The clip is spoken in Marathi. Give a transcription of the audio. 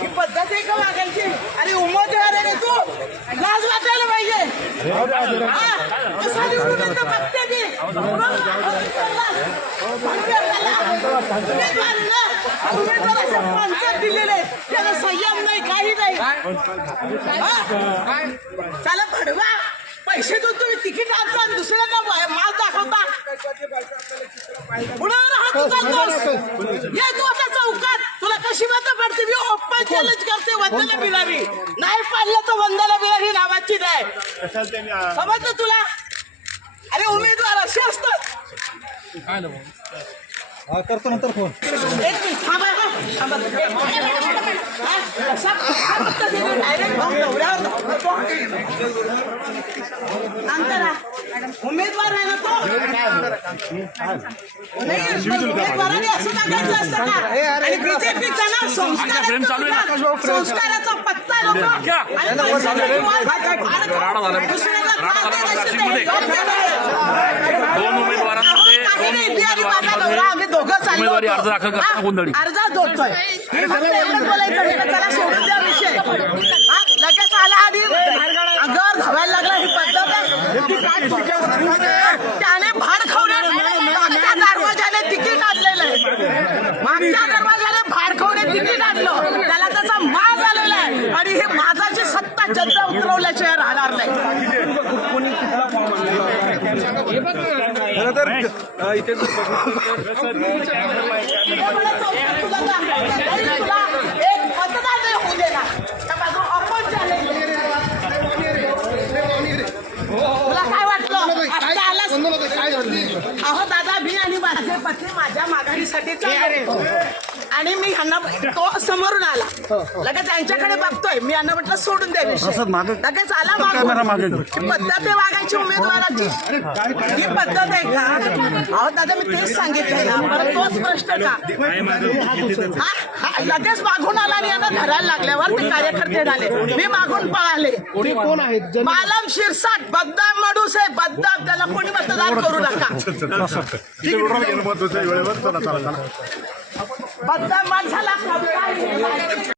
ही पद्धत आहे का वागायची? अरे उमेदवार आहे रे तू, लाज वाटायला पाहिजे. कसा निवडून येतो बघते मी. उमेदवाराच्या पंचायत दिलेले त्याला संयम नाही, काही नाही. त्याला भडवा पैसे देऊन तुम्ही तिकीट आणता आणि दुसऱ्यांना माल दाखवता. उडावर हात उचलतोस. ये तू आता चौकात, तुला कशी मतं पडते? मी ओपन चॅलेंज करते वंदना बिरारी. नाही पाडलं तर वंदना बिरारी नावाची नाही. समजलं तुला? अरे उमेदवार असे असतात. करतो नंतर फोन. एक मिनिट थांबा. उमेदवार आहे ना तो. उमेदवाराने असं टाकायचं असतं का? आणि बीजेपीचा ना संस्काराचा पत्ता नको. आम्ही दोघं उमेदवारी अर्ज दाखल करताना गोंधळी अर्ज जोडतोय. बोलायचं चला सोडून द्या विषय. लगेच आला आधी अंगावर धावायला लागला. ही पद्धत आहे. त्याने भाड खावण्यात मागच्या दरवाजाने तिकीट आणलेलं आहे. मागच्या दरवाजाने भाड खावणे तिकीट आणलं. त्याला त्याचा माज आलेला आहे. आणि हे माजाची सत्ता जनता उतरवल्याशिवाय राहणार नाही. खरं तर इथे एक मतदान होऊ देणार. तुला काय वाटलं? अहो दादा, मी आणि माझे पत्नी माझ्या माघारीसाठी आणि मी ह्यांना तो समोरून आला. लगेच त्यांच्याकडे बघतोय. मी यांना म्हटलं सोडून द्या विषय. लगेच आला मागून. ही पद्धत आहे वागायची उमेदवाराची. ही पद्धत आहे का? अहो दादा, मी तेच सांगितलंय ना. परत तोच प्रश्न का? लगेच मागून आला आणि यांना धरायला लागल्यावर ते कार्यकर्ते झाले. मी मागून पळाले. कोण आहेत? मालम शिरसाट बदनाम माणूस आहे. बदनाम. त्याला कोणी मतदान करू नका. बदनाम माणसाला